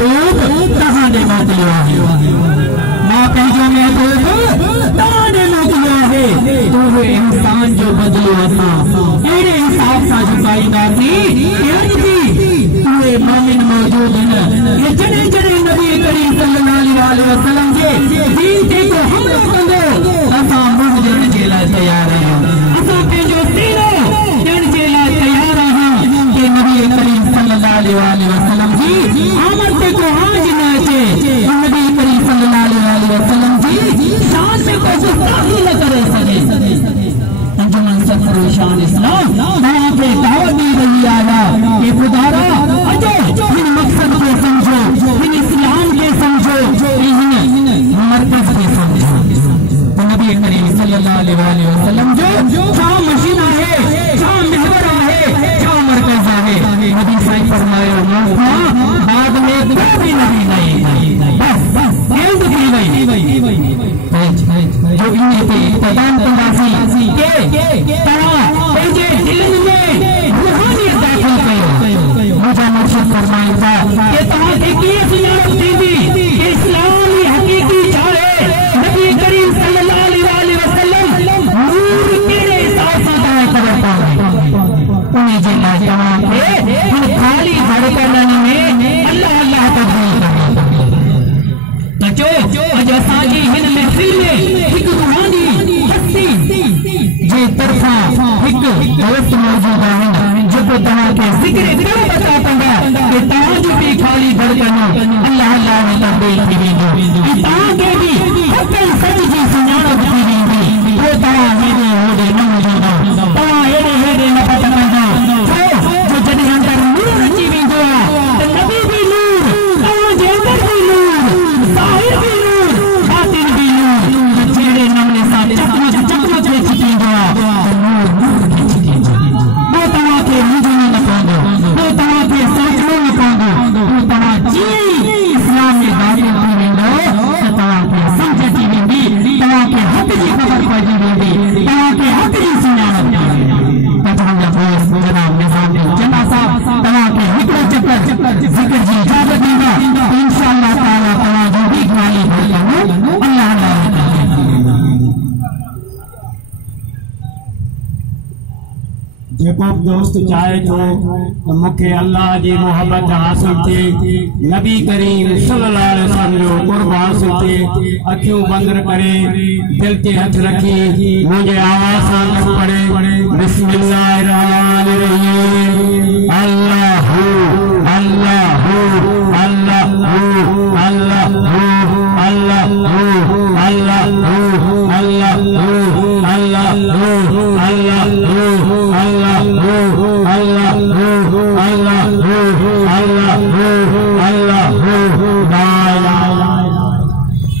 महबूब तहाने मोकिलियो आहे मां पंहिंजो महबूब तहाने मोकिलियो आहे तू इंसान जो बदिलो असां अहिड़े हिसाब सां झुकाईंदासीं उहे मोमिन मौजूद आहिनि जॾहिं जॾहिं नबी करीम सल्लल्लाहु अलैहि वसल्लम जे दीन ते को हमलो कंदो असां मुंहुं ॾियण जे लाइ तयार आहियूं असां पंहिंजो सीनो ॾियण जे लाइ तयार आहियूं कि नबी करीम सल्लल्लाहु अलैहि वसल्लम जी आमद ते को हाज न अचे नबी करीम सल्लल्लाहु अलैहि वसल्लम जी शान में को गुस्ताखी न करे सके अंजुमन सफर शान इस्लाम तव्हां खे दावत दी रही आहे कि खुदारा अचो हिन मक़सद खे समझो हिन इस्लाम खे समझो हिन मर्कज़ खे समझो तो नबी करीम सल्लल्लाहु अलैहि वसल्लम जो छा मशीन आहे छा महवर आहे छा मर्कज़ आहे नबी साईं फरमायो बाद में कोई नबी नहीं बस एंड थी वई जो इन्हें पे इक़्तिदार कंदासीं के तव्हां पंहिंजे दिलनि में रूहानियत दाख़िल कयो मुंहिंजा मुर्शिद फरमाइनि था कि तव्हांखे कीअं सुञाणप थींदी कि इस्लाम ई हक़ीक़ी छा आहे नबी करीम सल्लल्लाहु अलैहि वसल्लम नूर कहिड़े हिसाब सां तव्हां ख़बर पवंदी उन जे लाइ तव्हांखे हिन ख़ाली धड़कननि में अल्लाह अल्लाह तब्दील करणी पवंदी अचो अॼु असांजी हिन महफ़िल में हिकु रूहानी हस्ती जे तरफ़ां हिकु दोस्त मौजूद आहिनि जेको तव्हांखे ज़िक्र करे बता कंदा कि तव्हांजो बि ख़ाली धड़कन अल्लाह अल्लाह में तब्दील थी वेंदो ऐं तव्हांखे बि हक़ सच जी सुञाणप थी वेंदी पोइ तव्हां हेॾे होॾे न हुजंदा तव्हां हेॾे हेॾे न भटकंदा जो जॾहिं अंदरि नूर अची वेंदो आहे त नबी बि नूर तव्हांजे अंदरि बि नूर ज़ाहिर बि नूर बातिन बि नूर जहिड़े नमूने सां चकमक चकमक खे छिकींदो आहे त नूर नूर खे छिकींदो पोइ तव्हांखे मुंझणो न पवंदो पोइ तव्हांखे सोचणो न पवंदो पोइ तव्हां जीअं ई इस्लाम में दाख़िल थी वेंदो त तव्हांखे सम्झ अची वेंदी तव्हांखे हक़ जी ख़बर पइजी वेंदी तव्हांखे हक़ जी सुञाणप थी वेंदी त तव्हांजा दोस्त जनाब निज़ामुद्दीन चन्ना साहब तव्हांखे हिकिड़ो चकर ज़िक्र जी इजाज़त ॾींदा इंशाअल्लाह ताला तव्हांजो बि ख़ाली धड़कन अल्लाह अल्लाह जेको दोस्त चाहे थो त मूंखे अल्लाह जी मोहब्बत हासिल थिए नबी करीम सल्लल्लाहु अलैहि वसल्लम जो क़ुर्ब हासिल थिए अखियूं बंदि करे दिल ते हथ रखी मुंहिंजे आवाज़ सां गॾु पढ़े बिस्मिल्लाहिर रहमानिर रहीम अल्लाहु अल्लाहु अल्लाहु अल्लाहु अल्लाहु अल्लाहु अल्लाहु अल्लाहु अल्लाहु